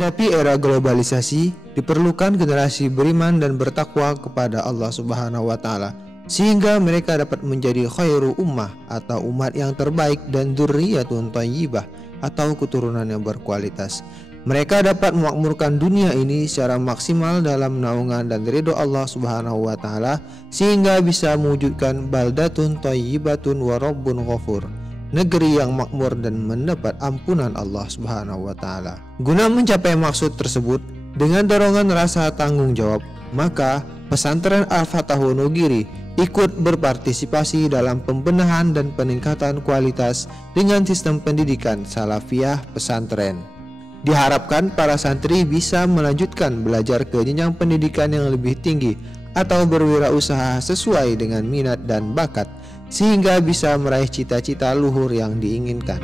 Menghadapi era globalisasi, diperlukan generasi beriman dan bertakwa kepada Allah Subhanahu wa Ta'ala, sehingga mereka dapat menjadi khairu ummah atau umat yang terbaik dan dzurriyyatun thayyibah atau keturunan yang berkualitas. Mereka dapat memakmurkan dunia ini secara maksimal dalam naungan dan ridho Allah Subhanahu wa Ta'ala, sehingga bisa mewujudkan baldatun thayyibatun wa rabbun ghafur, negeri yang makmur dan mendapat ampunan Allah Subhanahu wa Ta'ala. Guna mencapai maksud tersebut, dengan dorongan rasa tanggung jawab, maka pesantren Al-Fatah Wonogiri ikut berpartisipasi dalam pembenahan dan peningkatan kualitas dengan sistem pendidikan salafiyah pesantren. Diharapkan para santri bisa melanjutkan belajar ke jenjang pendidikan yang lebih tinggi atau berwirausaha sesuai dengan minat dan bakat, sehingga bisa meraih cita-cita luhur yang diinginkan.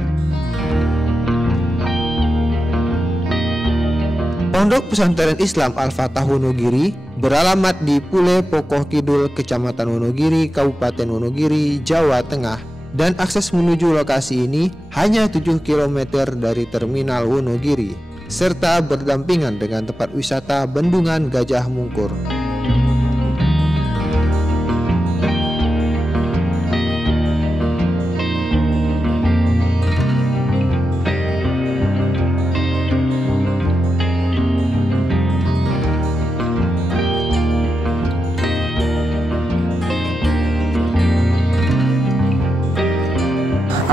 Pondok Pesantren Islam Al-Fatah Wonogiri beralamat di Pule Pokoh Kidul, Kecamatan Wonogiri, Kabupaten Wonogiri, Jawa Tengah, dan akses menuju lokasi ini hanya 7 km dari Terminal Wonogiri, serta berdampingan dengan tempat wisata Bendungan Gajah Mungkur.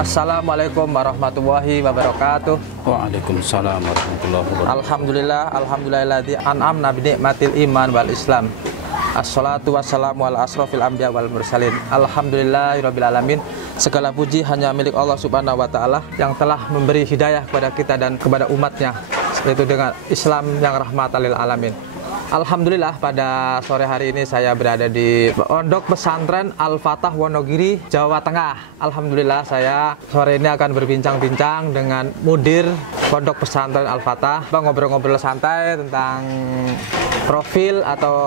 Assalamualaikum warahmatullahi wabarakatuh. Waalaikumsalam warahmatullahi wabarakatuh. Alhamdulilladzi an'amna bi nikmatil iman wal islam. Assalatu wassalamu ala asrofil anbiya wal mursalin. Alhamdulillahirabbil alamin. Segala puji hanya milik Allah Subhanahu wa Ta'ala yang telah memberi hidayah kepada kita dan kepada umatnya, yaitu dengan Islam yang rahmatan lil alamin. Alhamdulillah, pada sore hari ini saya berada di Pondok Pesantren Al-Fatah Wonogiri, Jawa Tengah. Alhamdulillah, saya sore ini akan berbincang-bincang dengan mudir Pondok Pesantren Al-Fatah, ngobrol-ngobrol santai tentang profil atau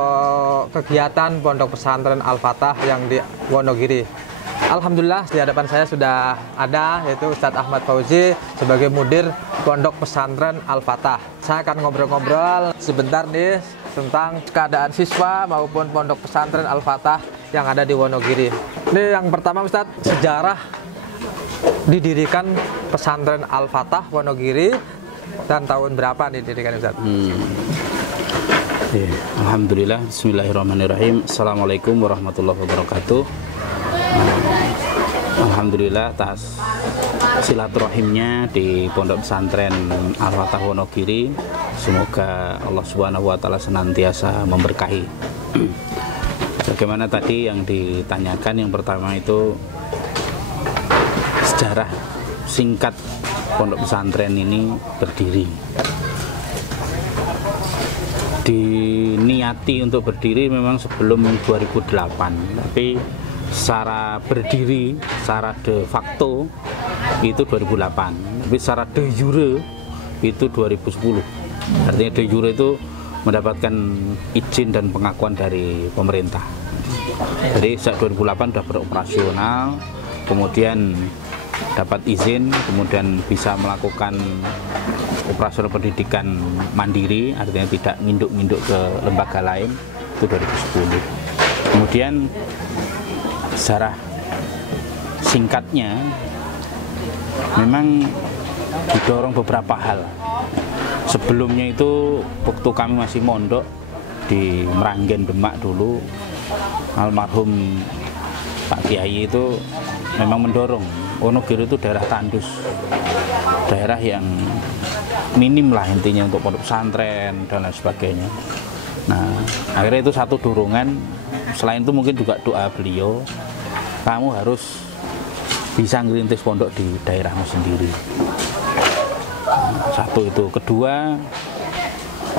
kegiatan Pondok Pesantren Al-Fatah yang di Wonogiri. Alhamdulillah, di hadapan saya sudah ada, yaitu Ustadz Ahmad Fauzi sebagai mudir Pondok Pesantren Al-Fatah. Saya akan ngobrol-ngobrol sebentar nih tentang keadaan siswa maupun Pondok Pesantren Al-Fatah yang ada di Wonogiri. Ini yang pertama, Ustadz, sejarah didirikan Pesantren Al-Fatah Wonogiri dan tahun berapa nih didirikan, Ustadz? Alhamdulillah, bismillahirrahmanirrahim. Assalamualaikum warahmatullahi wabarakatuh. Alhamdulillah atas silaturahimnya di Pondok Pesantren Al-Fatah Wonogiri. Semoga Allah Subhanahu wa Ta'ala senantiasa memberkahi. Bagaimana tadi yang ditanyakan, yang pertama itu sejarah singkat Pondok Pesantren ini berdiri. Diniati untuk berdiri memang sebelum 2008, tapi secara berdiri, secara de facto itu 2008, tapi secara de jure itu 2010. Artinya de jure itu mendapatkan izin dan pengakuan dari pemerintah. Jadi sejak 2008 sudah beroperasional, kemudian dapat izin, kemudian bisa melakukan operasional pendidikan mandiri, artinya tidak nginduk-nginduk ke lembaga lain, itu 2010. Kemudian secara singkatnya memang didorong beberapa hal. Sebelumnya itu waktu kami masih mondok di Meranggen Demak dulu, almarhum Pak Kiai itu memang mendorong Wonogiri itu daerah tandus, daerah yang minim lah intinya untuk pondok pesantren dan lain sebagainya. Nah, akhirnya itu satu dorongan. Selain itu mungkin juga doa beliau, kamu harus bisa ngerintis pondok di daerahmu sendiri. Satu itu. Kedua,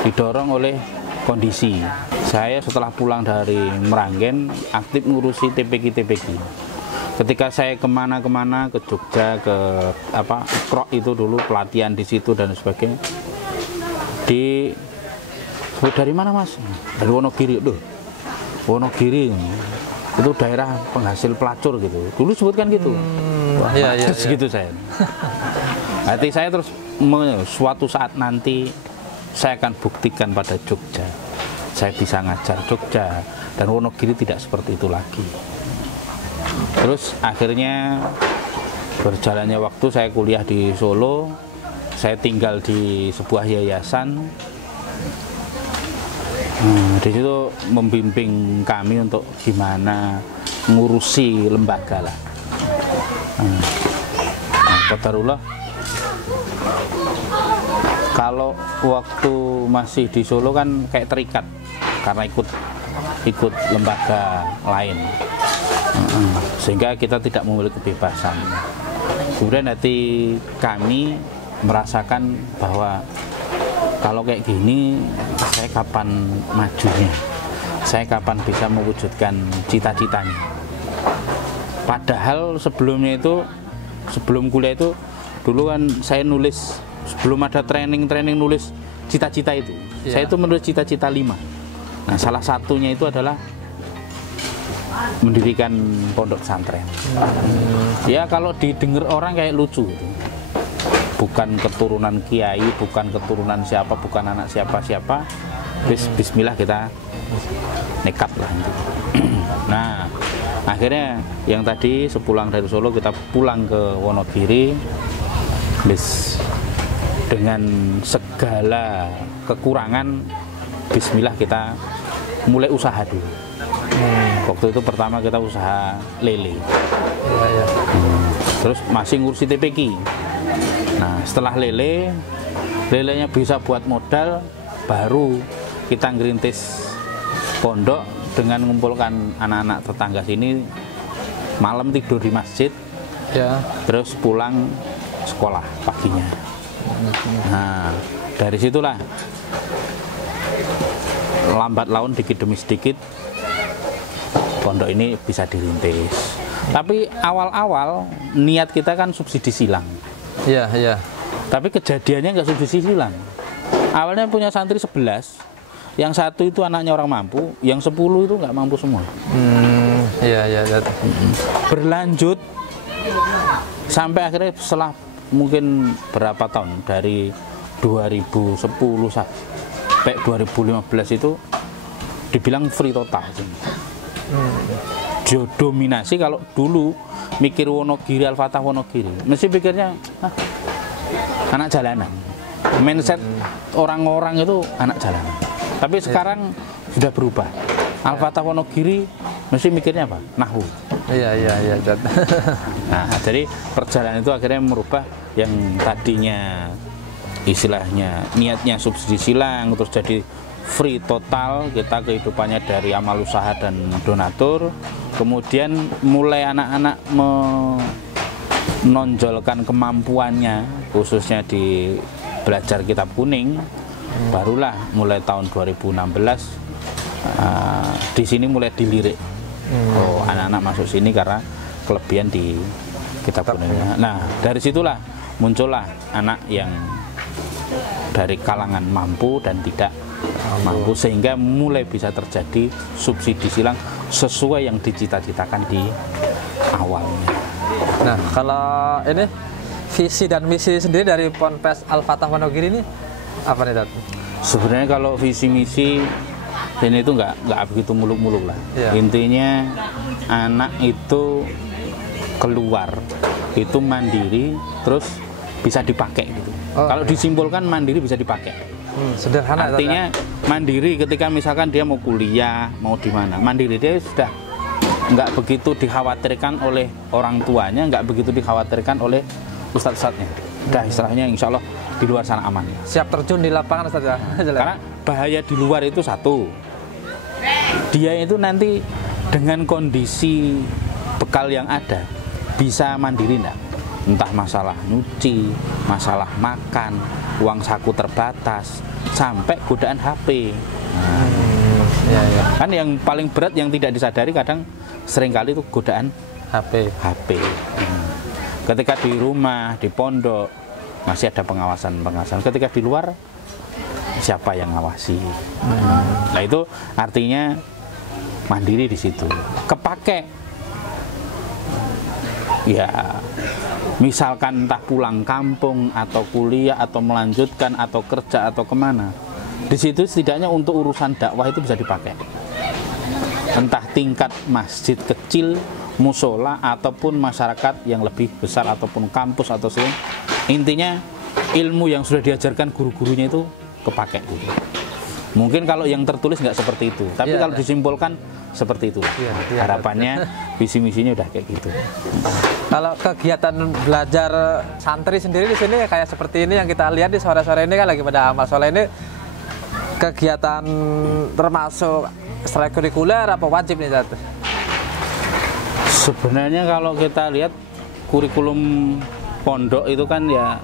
didorong oleh kondisi. Saya setelah pulang dari Meranggen aktif ngurusi TPQ. Ketika saya kemana-kemana, ke Jogja, ke Krok itu dulu pelatihan di situ dan sebagainya. Dari mana, Mas? Dari Wonogiri. Wonogiri itu daerah penghasil pelacur gitu. Dulu sebutkan gitu. Gitu saya. Hati saya terus suatu saat nanti saya akan buktikan pada Jogja, saya bisa ngajar Jogja, dan Wonogiri tidak seperti itu lagi. Terus akhirnya berjalannya waktu, saya kuliah di Solo, saya tinggal di sebuah yayasan. Di situ membimbing kami untuk gimana ngurusi lembaga lah. Qadarullah, kalau waktu masih di Solo kan kayak terikat karena ikut lembaga lain, sehingga kita tidak memiliki kebebasan. Kemudian nanti kami merasakan bahwa kalau kayak gini, saya kapan majunya, saya kapan bisa mewujudkan cita-citanya. Padahal sebelumnya itu, sebelum kuliah itu, dulu kan saya nulis, sebelum ada training nulis cita-cita itu, saya itu menulis cita-cita 5. Nah, salah satunya itu adalah mendirikan pondok pesantren. Ya kalau didengar orang kayak lucu gitu. Bukan keturunan kiai, bukan keturunan siapa, bukan anak siapa-siapa. Bismillah kita nekat lah. Nah, akhirnya yang tadi sepulang dari Solo kita pulang ke Wonogiri, dengan segala kekurangan, Bismillah kita mulai usaha dulu. Waktu itu pertama kita usaha lele. Terus masih ngurusi TPQ. Nah, setelah lelenya bisa buat modal, baru kita ngerintis pondok dengan mengumpulkan anak-anak tetangga sini, malam tidur di masjid, terus pulang sekolah paginya. Nah, dari situlah lambat laun dikit demi sedikit pondok ini bisa dirintis. Tapi awal-awal niat kita kan subsidi silang. Iya. Tapi kejadiannya nggak subsidi silang. Awalnya punya santri 11, yang satu itu anaknya orang mampu, yang 10 itu nggak mampu semua. Iya. Berlanjut sampai akhirnya setelah mungkin berapa tahun, dari 2010 sampai 2015 itu dibilang free total. Dominasi. Kalau dulu mikir Wonogiri, Al-Fatah Wonogiri, mesti pikirnya anak jalanan. Mindset orang-orang itu anak jalanan. Tapi sekarang sudah berubah. Al-Fatah Wonogiri mesti mikirnya apa? Nahwu. Iya. Nah, jadi perjalanan itu akhirnya merubah yang tadinya istilahnya niatnya subsidi silang terus jadi free total. Kita kehidupannya dari amal usaha dan donatur. Kemudian mulai anak-anak menonjolkan kemampuannya, khususnya di belajar kitab kuning. Barulah mulai tahun 2016 di sini mulai dilirik. Oh, anak-anak masuk sini karena kelebihan di kitab kuning. Nah, dari situlah muncullah anak yang dari kalangan mampu dan tidak mampu, sehingga mulai bisa terjadi subsidi silang sesuai yang dicita-citakan di awalnya. Nah, kalau ini visi dan misi sendiri dari Ponpes Al-Fatah Wonogiri ini apa nih, Dat? Sebenarnya kalau visi misi ini itu nggak begitu muluk-muluk lah. Intinya anak itu keluar itu mandiri, terus bisa dipakai gitu. Kalau disimpulkan mandiri bisa dipakai. Sederhana. Artinya mandiri ketika misalkan dia mau kuliah, mau di mana, mandiri dia sudah nggak begitu dikhawatirkan oleh orang tuanya, nggak begitu dikhawatirkan oleh ustadz-ustadznya. Udah istilahnya insya Allah di luar sana aman. Siap terjun di lapangan, Ustaz ya. Karena bahaya di luar itu satu, dia itu nanti dengan kondisi bekal yang ada bisa mandiri enggak? Entah masalah nyuci, masalah makan, uang saku terbatas, sampai godaan HP. Kan yang paling berat yang tidak disadari kadang seringkali itu godaan HP. Ketika di rumah, di pondok masih ada pengawasan. Ketika di luar siapa yang ngawasi? Nah, itu artinya mandiri di situ. Kepake. Ya, misalkan entah pulang kampung atau kuliah atau melanjutkan atau kerja atau kemana, Di situ setidaknya untuk urusan dakwah itu bisa dipakai. Entah tingkat masjid kecil, musola, ataupun masyarakat yang lebih besar, ataupun kampus atau sebagainya. Intinya ilmu yang sudah diajarkan guru-gurunya itu kepakai gitu. Mungkin kalau yang tertulis nggak seperti itu, tapi kalau disimpulkan seperti itu. Harapannya visi misinya udah kayak gitu. Kalau kegiatan belajar santri sendiri di sini kayak seperti ini yang kita lihat di sore-sore ini kan lagi pada amal soleh ini, kegiatan termasuk ekstrakurikuler apa wajib nih Ustaz? Sebenarnya kalau kita lihat kurikulum pondok itu kan ya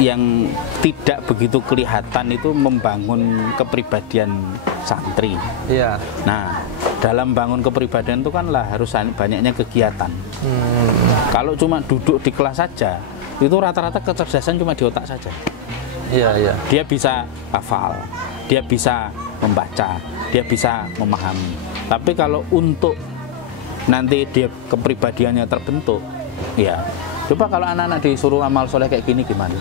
yang tidak begitu kelihatan itu membangun kepribadian santri. Iya. Nah, dalam bangun kepribadian itu kan lah harus banyaknya kegiatan. Kalau cuma duduk di kelas saja, itu rata-rata kecerdasan cuma di otak saja. Iya, iya. Dia bisa hafal, dia bisa membaca, dia bisa memahami. Tapi kalau untuk nanti dia kepribadiannya terbentuk, ya coba kalau anak-anak disuruh amal soleh kayak gini gimana?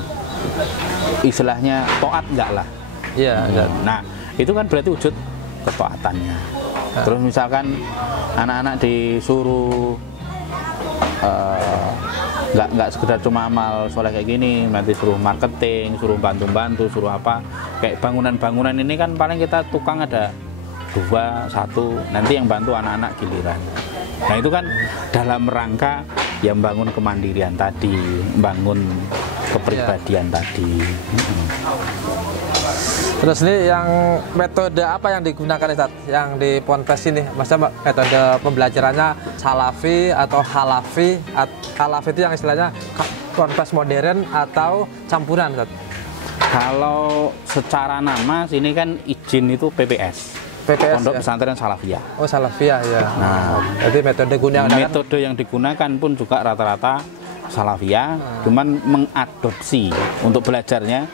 Istilahnya toat enggak lah. Iya. Nah, itu kan berarti wujud ketaatannya. Terus misalkan anak-anak disuruh nggak sekedar cuma amal soleh kayak gini, nanti suruh marketing, suruh bantu-bantu, suruh apa, kayak bangunan-bangunan ini kan paling kita tukang ada 2, 1, nanti yang bantu anak-anak giliran. Nah itu kan dalam rangka yang bangun kemandirian tadi, bangun kepribadian tadi. Terus ini yang metode apa yang digunakan Ustaz? Yang di Ponpes ini, maksudnya metode pembelajarannya salafi atau halafi? Halafi itu yang istilahnya Ponpes modern atau campuran Ustaz? Kalau secara nama sini kan izin itu PPS. Pondok Pesantren Salafiyah. Oh Salafiyah ya. Nah, jadi metode yang digunakan pun juga rata-rata Salafiyah, cuman mengadopsi untuk belajarnya,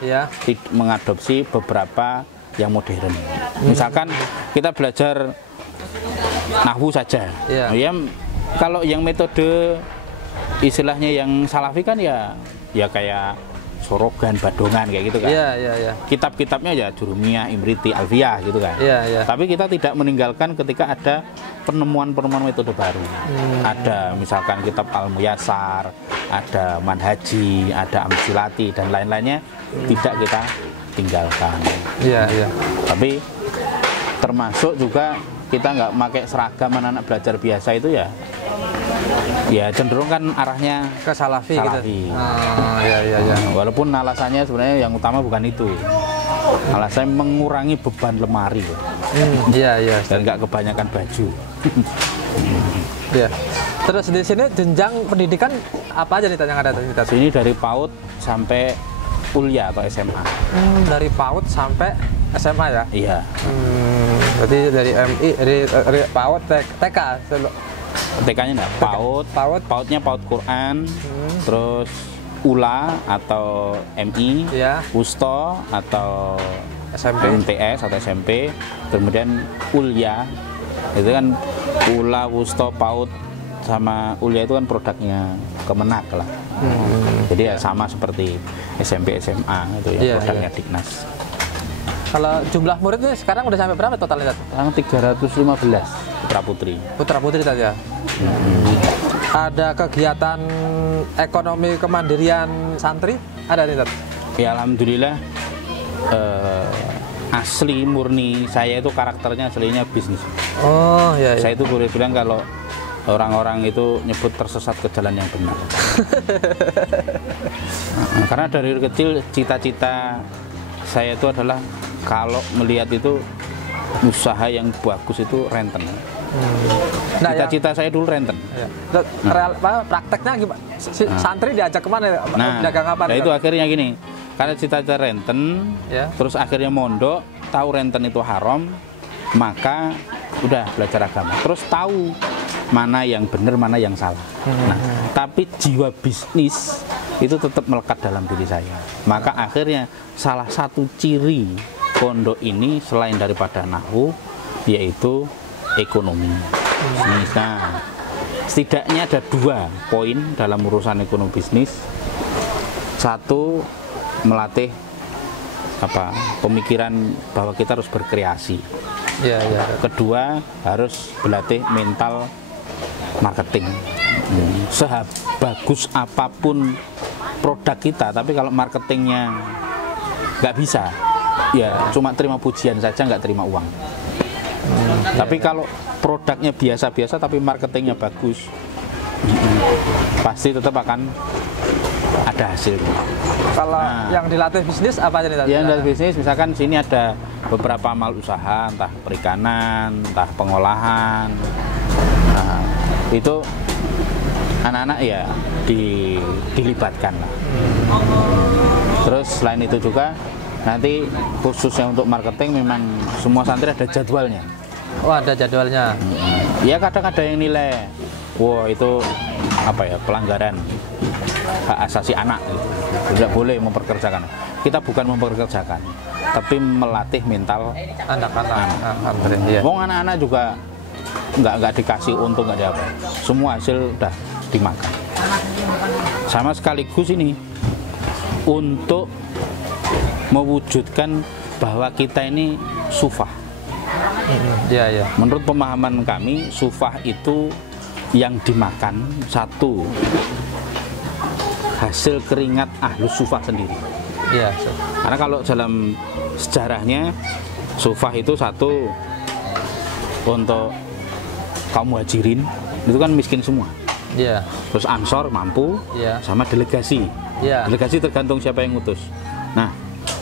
mengadopsi beberapa yang modern. Misalkan kita belajar nahwu saja, ya kalau yang metode istilahnya yang Salafi kan ya kayak Sorogan, Badongan kayak gitu kan. Kitab-kitabnya ya Jurumiyah, Imriti, Alfiyah gitu kan. Tapi kita tidak meninggalkan ketika ada penemuan-penemuan metode baru. Ada misalkan kitab Al-Muyassar, ada Manhaji, ada Amsilati dan lain-lainnya tidak kita tinggalkan. Tapi termasuk juga kita nggak pakai seragam anak-anak belajar biasa itu ya cenderung kan arahnya ke Salafi. Gitu. Walaupun alasannya sebenarnya yang utama bukan itu. Alasannya mengurangi beban lemari. Dan nggak kebanyakan baju. Terus di sini jenjang pendidikan apa aja nih yang ada di sini? Dari PAUD sampai kuliah atau SMA. Dari PAUD sampai SMA ya? Iya. Berarti dari MI, dari PAUD, TK. TK-nya enggak, PAUD-nya PAUD Quran, terus ULA atau MI, USTO atau SMP, MTS atau SMP, kemudian ULIA, itu kan ULA, USTO, PAUD sama ULIA itu kan produknya Kemenak lah. Jadi ya sama seperti SMP, SMA itu ya produknya Diknas. Kalau jumlah murid itu sekarang udah sampai berapa totalnya? Sekarang 315 putra putri tadi ya. Ada kegiatan ekonomi kemandirian santri ada nih Tat? Ya alhamdulillah, asli murni saya itu karakternya aslinya bisnis. Saya itu boleh bilang kalau orang-orang itu nyebut tersesat ke jalan yang benar. Karena dari kecil cita-cita saya itu adalah kalau melihat itu usaha yang bagus itu renten. Cita-cita saya dulu renten. Prakteknya gimana? Santri diajak kemana? Dagang apa? Itu akhirnya gini, karena cita-cita renten, terus akhirnya mondok, tahu renten itu haram, maka udah belajar agama. Terus tahu mana yang benar, mana yang salah. Nah, tapi jiwa bisnis itu tetap melekat dalam diri saya. Maka akhirnya salah satu ciri pondok ini selain daripada nahwu yaitu ekonomi. Nah, setidaknya ada 2 poin dalam urusan ekonomi bisnis. 1, melatih pemikiran bahwa kita harus berkreasi. Iya, iya. Kedua, harus berlatih mental marketing. Sebagus apapun produk kita, tapi kalau marketingnya nggak bisa, ya cuma terima pujian saja, nggak terima uang. Tapi kalau produknya biasa-biasa tapi marketingnya bagus, pasti tetap akan ada hasilnya. Kalau yang dilatih bisnis apa aja nih tadi? Yang dilatih bisnis, misalkan sini ada beberapa amal usaha, entah perikanan, entah pengolahan. Nah, itu anak-anak ya dilibatkan lah. Terus selain itu juga nanti khususnya untuk marketing memang semua santri ada jadwalnya. Oh, ada jadwalnya. Ya kadang ada yang nilai, wah itu pelanggaran hak asasi anak gitu. Tidak boleh memperkerjakan. Kita bukan memperkerjakan, tapi melatih mental anak-anak. Wong anak-anak juga nggak dikasih untung, nggak ada apa. Semua hasil udah dimakan. Sama sekaligus ini untuk mewujudkan bahwa kita ini sufah. Ya, ya. Menurut pemahaman kami, sufah itu yang dimakan satu hasil keringat ahlus sufah sendiri. Iya. Karena kalau dalam sejarahnya sufah itu satu untuk kaum muhajirin itu kan miskin semua. Iya. Terus ansor mampu, iya. Sama delegasi. Iya. Delegasi tergantung siapa yang ngutus. Nah,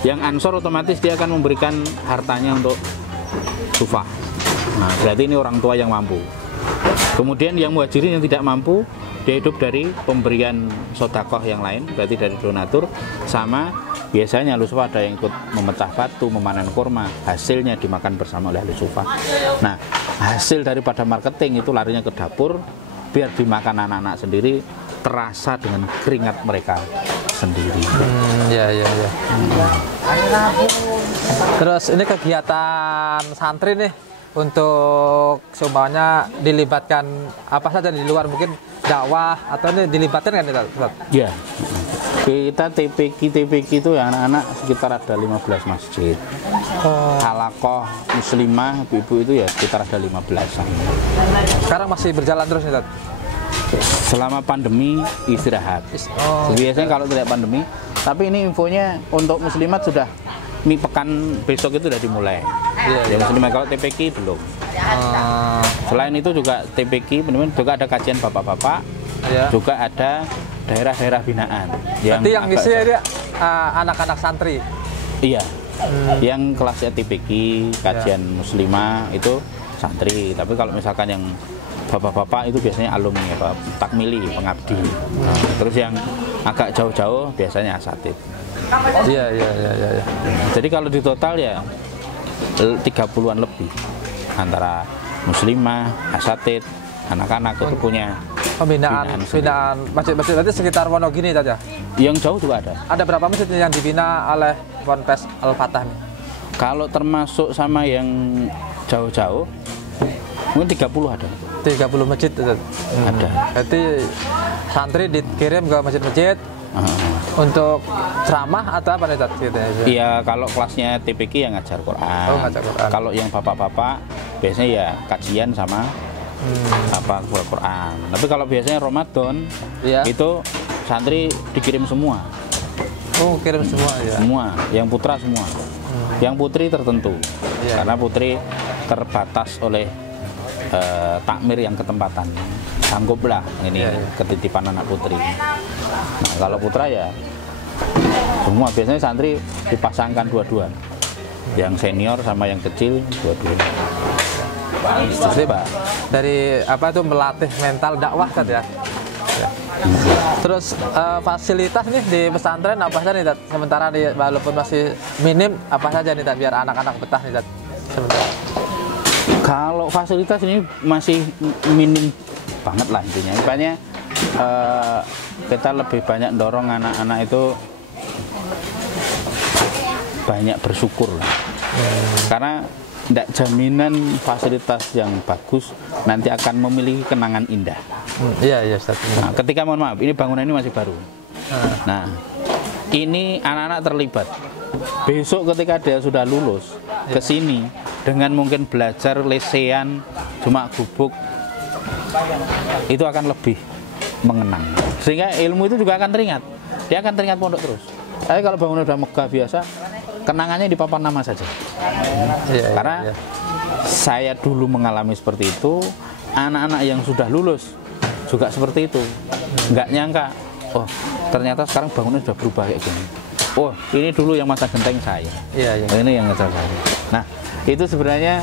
yang ansor otomatis dia akan memberikan hartanya untuk sufah. Nah, berarti ini orang tua yang mampu. Kemudian yang muhajirin yang tidak mampu, dia hidup dari pemberian sodakoh yang lain, berarti dari donatur, sama biasanya ahlu sufah ada yang ikut memecah batu, memanen kurma, hasilnya dimakan bersama oleh ahlu sufah. Nah, hasil daripada marketing itu larinya ke dapur, biar dimakan anak-anak sendiri, terasa dengan keringat mereka sendiri. Ya, ya, ya. Terus ini kegiatan santri nih, untuk semuanya dilibatkan apa saja di luar mungkin dakwah atau ini dilibatkan kan Ustaz? Ya, kita TPQ itu ya anak-anak sekitar ada 15 masjid. Halakoh muslimah ibu-ibu itu ya sekitar ada 15-an. Sekarang masih berjalan terus nih Ustaz? Selama pandemi istirahat. Biasanya kalau tidak pandemi, tapi ini infonya untuk muslimat sudah ini pekan besok itu sudah dimulai. Ya, muslimat, kalau TPQ belum. Selain itu juga TPQ juga ada kajian bapak-bapak, juga ada daerah-daerah binaan. Berarti yang ngisi dia anak-anak santri. Iya. Yang kelasnya TPQ, kajian muslimah itu santri. Tapi kalau misalkan yang bapak-bapak itu biasanya alumni takmili, pengabdi. Terus yang agak jauh-jauh biasanya asatid. Iya, iya, iya, iya. Jadi kalau di total ya 30-an lebih antara muslimah, asatid, anak-anak itu punya pembinaan masjid-masjid berarti sekitar Wonogiri saja. Yang jauh juga ada. Ada berapa masjid yang dibina oleh Ponpes Al-Fatah nih? Kalau termasuk sama yang jauh-jauh mungkin 30 ada. 30 masjid ada. Berarti santri dikirim ke masjid-masjid untuk ceramah atau apa nih Ustaz? Iya, kalau kelasnya TPQ yang ngajar Quran. Oh, ngajar Quran. Kalau yang bapak-bapak biasanya ya kajian sama Quran. Tapi kalau biasanya Ramadan itu santri dikirim semua. Oh, kirim semua ya. Semua, yang putra semua. Yang putri tertentu. Karena putri terbatas oleh takmir yang ketempatan. Sangguplah ini ketitipan anak putri. Nah, kalau putra ya semua, biasanya santri dipasangkan dua-dua. Yang senior sama yang kecil dua-dua. Dari apa itu melatih mental dakwah kan ya. Terus fasilitas nih di pesantren apa saja nih Tat? Sementara walaupun masih minim apa saja nih Tat, biar anak-anak betah nih Tat? Sementara. Kalau fasilitas ini masih minim banget lah intinya. Makanya kita lebih banyak dorong anak-anak itu banyak bersyukur lah. Karena tidak jaminan fasilitas yang bagus nanti akan memiliki kenangan indah. Iya, iya Ustaz. Nah, ketika mohon maaf, ini bangunan ini masih baru. Nah, ini anak-anak terlibat. besok ketika dia sudah lulus ke sini dengan mungkin belajar lesehan cuma gubuk, itu akan lebih mengenang, sehingga ilmu itu juga akan teringat, dia akan teringat pondok terus. Tapi kalau bangunan udah megah biasa, kenangannya di papan nama saja. Karena saya dulu mengalami seperti itu, anak-anak yang sudah lulus juga seperti itu, nggak nyangka, oh ternyata sekarang bangunan sudah berubah kayak gini. Oh ini dulu yang masa genteng saya, oh, ini yang ngejar saya. Nah itu sebenarnya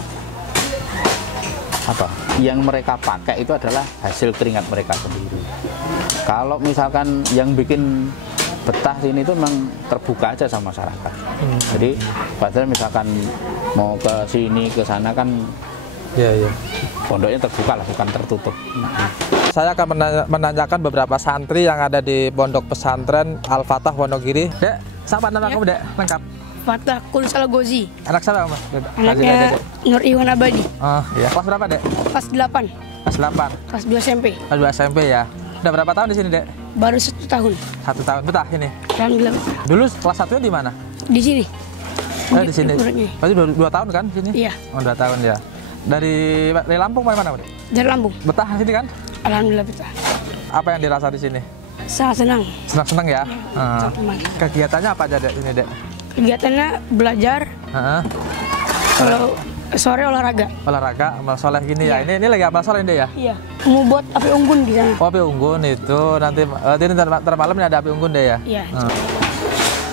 apa? Yang mereka pakai itu adalah hasil keringat mereka sendiri. Kalau misalkan yang bikin betah sini itu memang terbuka aja sama masyarakat. Jadi padahal misalkan mau ke sini ke sana kan pondoknya terbuka lah, bukan tertutup. Saya akan menanyakan beberapa santri yang ada di pondok pesantren Al-Fatah Wonogiri. Dek, siapa nama kamu, Dek? Lengkap. Fatah Kulsal Gozi. Anak siapa, Mas? Anaknya Nur Iwan Abadi. Oh, iya. Kelas berapa, Dek? Kelas 8. Kelas 8. Kelas 2 SMP. Kelas 2 SMP ya. Udah berapa tahun di sini, Dek? Baru 1 tahun. 1 tahun. Betah ini. Alhamdulillah. Dulu kelas 1-nya di mana? Di sini. Di sini. Berarti 2 tahun kan di sini? Iya. Oh, 2 tahun ya. Dari Lampung mana, Dek? Dari Lampung. Betah di sini kan? Alhamdulillah betah. Apa yang dirasa di sini? Sangat senang. Senang-senang ya? Kegiatannya apa aja, Dek, ini, Dek? Kegiatannya belajar. Kalau sore olahraga. Olahraga, amal soleh gini ya. Ini lagi amal soleh, Dek ya? Iya. Mau buat api unggun di sana. Oh, api unggun itu nanti ntar malam ini ada api unggun, Dek ya? Iya.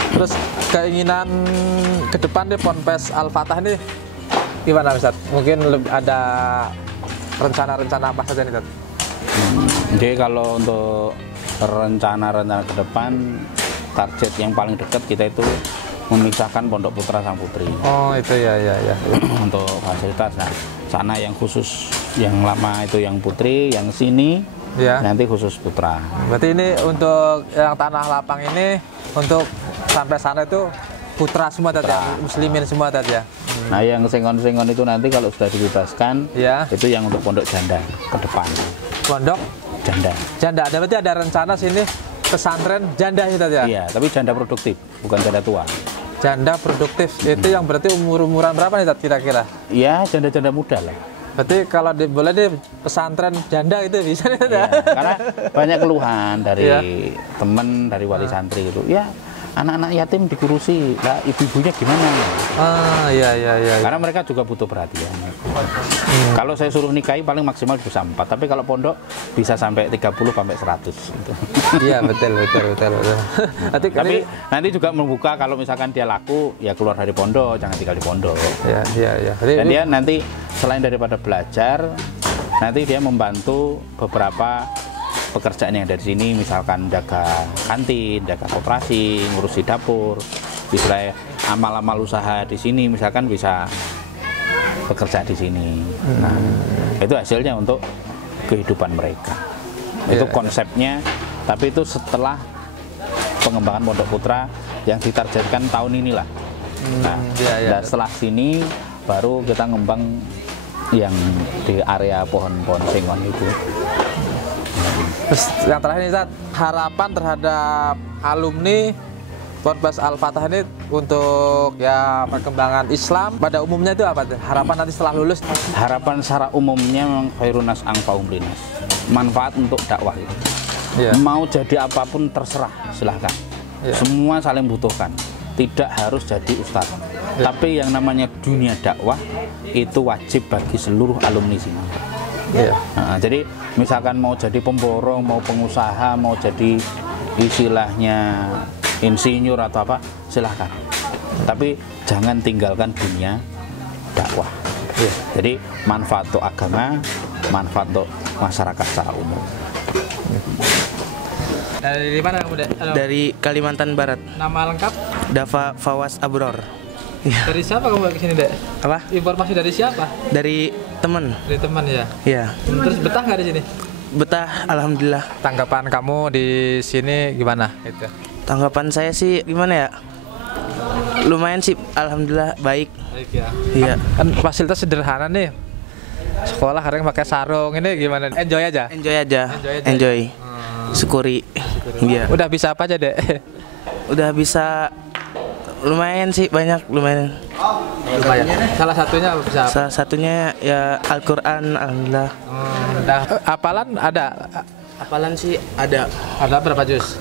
Terus keinginan ke depan deh Ponpes Al-Fatah ini gimana, Ustaz? Mungkin ada rencana-rencana apa saja nih, Ustaz? Jadi kalau untuk rencana-rencana ke depan, target yang paling dekat kita itu memisahkan Pondok Putra Sang Putri. Oh itu ya. Untuk fasilitas, nah sana yang khusus, yang lama itu yang putri, yang sini nanti khusus putra. Berarti ini untuk yang tanah lapang ini untuk sampai sana itu putra semua tadi ya, muslimin semua tadi ya. Nah yang sengon-sengon itu nanti kalau sudah dibebaskan, itu yang untuk pondok janda ke depan. Pondok janda. Janda, ada berarti ada rencana sini pesantren janda itu tadi ya? Iya, tapi janda produktif, bukan janda tua. Janda produktif, itu yang berarti umur-umuran berapa nih kira-kira? Iya, janda-janda muda lah. Berarti kalau boleh deh pesantren janda itu bisa nih ya? Karena banyak keluhan dari teman, dari wali santri gitu. Ya, anak-anak yatim dikurusi, lah ibu-ibunya gimana? Iya. Karena mereka juga butuh perhatian. Kalau saya suruh nikahi paling maksimal bisa 4, tapi kalau pondok bisa sampai 30 sampai 100 gitu. Iya, betul. Tapi nanti juga membuka kalau misalkan dia laku ya keluar dari pondok, jangan tinggal di pondok. Iya. Dan dia nanti selain daripada belajar, nanti dia membantu beberapa pekerjaan yang dari sini, misalkan jaga kantin, jaga koperasi, ngurusi dapur, bisa amal-amal usaha di sini, misalkan bisa bekerja di sini. Nah, itu hasilnya untuk kehidupan mereka. Itu konsepnya, tapi itu setelah pengembangan Pondok Putra yang ditargetkan tahun inilah. Nah, setelah sini baru kita ngembang yang di area pohon-pohon sengon itu. Terus yang terakhir nih, Zat, harapan terhadap alumni Ponpes Al-Fatah ini untuk ya perkembangan Islam pada umumnya itu apa? Harapan nanti setelah lulus? Harapan secara umumnya memang khairunas anfa'um linas. Manfaat untuk dakwah itu. Mau jadi apapun terserah, silahkan. Semua saling butuhkan. Tidak harus jadi ustadz. Tapi yang namanya dunia dakwah itu wajib bagi seluruh alumni sini. Nah, jadi misalkan mau jadi pemborong, mau pengusaha, mau jadi istilahnya insinyur atau apa, silahkan. Tapi jangan tinggalkan dunia dakwah. Jadi manfaat untuk agama, manfaat untuk masyarakat secara umum. Dari mana kamu, Dek? Dari Kalimantan Barat. Nama lengkap? Dava Fawas Abror. Dari siapa kamu ke sini, Dek? Apa? Informasi dari siapa? Dari teman. Dari teman ya? Iya. Terus betah nggak di sini? Betah, alhamdulillah. Tanggapan kamu di sini gimana? Itu. Tanggapan saya sih gimana ya? Lumayan sih, alhamdulillah baik. Baik ya. Iya. Kan fasilitas sederhana nih. Sekolah kadang pakai sarung, ini gimana? Enjoy aja. Enjoy. Syukuri. Iya. Udah bisa apa aja, Dek? Udah bisa lumayan sih, banyak lumayan. Lumayan. Salah satunya bisa apa? Salah satunya ya Al-Quran, alhamdulillah. Hafalan ada? Hafalan sih ada. Ada berapa juz?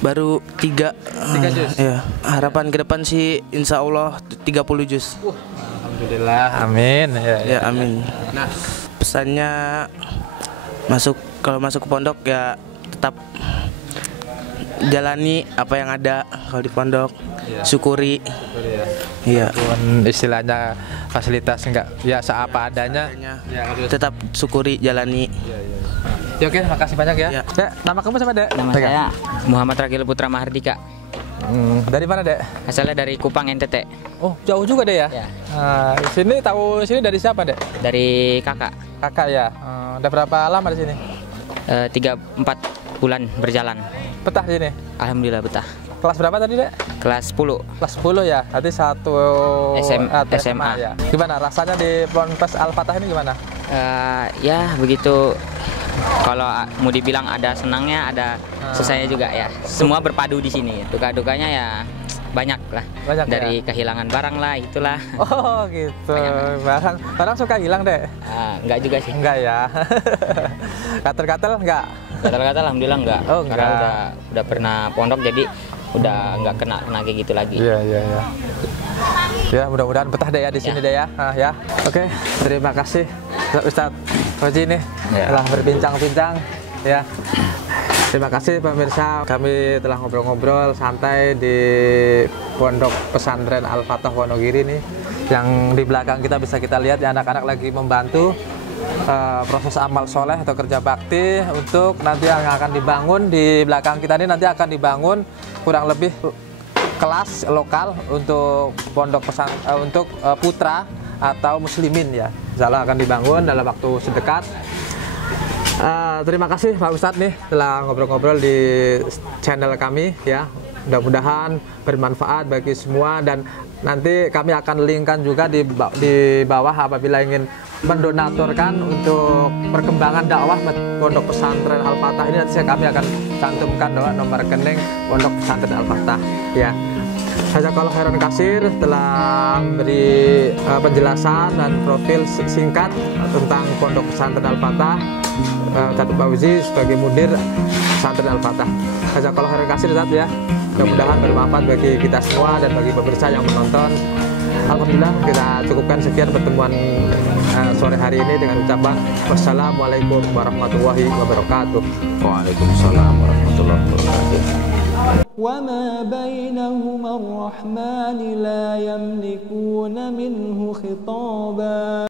Baru 3. 3 juz? Ya, harapan ke depan sih insya Allah 30 juz. Alhamdulillah, amin. Ya, amin. Nah, pesannya kalau masuk ke pondok ya tetap jalani apa yang ada kalau di pondok, syukuri. Iya. Walaupun istilahnya fasilitas enggak ya seapa adanya, ya harus Tetap syukuri, jalani. Ya, oke, makasih banyak ya. Ya. Dek, nama kamu siapa, Dek? Nama saya Muhammad Ragil Putra Mahardika. Dari mana, Dek? Asalnya dari Kupang, NTT. Oh, jauh juga, Dek ya? Ya. Sini tahu sini dari siapa, Dek? Dari kakak. Kakak ya. Udah berapa lama di sini? 3-4 bulan berjalan. Betah di sini? Alhamdulillah betah. Kelas berapa tadi, Dek? Kelas 10. Kelas 10 ya. Berarti satu SMA. ya. Gimana rasanya di Ponpes Al-Fatah ini gimana? Ya begitu. Kalau mau dibilang ada senangnya, ada susahnya juga ya. Semua berpadu di sini. Duka-dukanya ya banyak lah. Banyak dari ya? kehilangan barang lah, itulah. Oh gitu. Barang suka hilang, Dek? Enggak juga sih. Enggak ya. Gatel-gatel enggak? Kata-kata alhamdulillah enggak. Oh, Karena enggak. udah pernah pondok jadi udah enggak kena kayak gitu lagi. Iya. Ya, mudah-mudahan betah deh ya di sini deh ya. Ya. Oke, terima kasih Ustadz Fauzi nih telah berbincang-bincang ya. Terima kasih pemirsa, kami telah ngobrol-ngobrol santai di Pondok Pesantren Al-Fatah Wonogiri nih. Yang di belakang kita bisa kita lihat ya, anak-anak lagi membantu proses amal soleh atau kerja bakti untuk nanti yang akan dibangun di belakang kita ini. Nanti akan dibangun kurang lebih kelas lokal untuk pondok untuk putra atau muslimin ya. Insyaallah akan dibangun dalam waktu sedekat. Terima kasih Pak Ustadz nih telah ngobrol-ngobrol di channel kami ya. Mudah-mudahan bermanfaat bagi semua, dan nanti kami akan linkkan juga di bawah apabila ingin mendonaturkan untuk perkembangan dakwah Pondok Pesantren Al-Fatah ini. Nanti kami akan cantumkan nomor rekening Pondok Pesantren Al-Fatah ya. Jazakallahu khairan kasir telah memberi penjelasan dan profil singkat tentang Pondok Pesantren Al-Fatah. Ustadz Fauzi sebagai mudir Pesantren Al-Fatah. Jazakallahu khairan kasir Ustadz ya. Mudah-mudahan bermanfaat bagi kita semua dan bagi pemirsa yang menonton. Alhamdulillah kita cukupkan sekian pertemuan sore hari ini dengan ucapan wassalamualaikum warahmatullahi wabarakatuh. Waalaikumsalam warahmatullahi wabarakatuh. وما بينهما الرحمن لا يملكون منه خطابا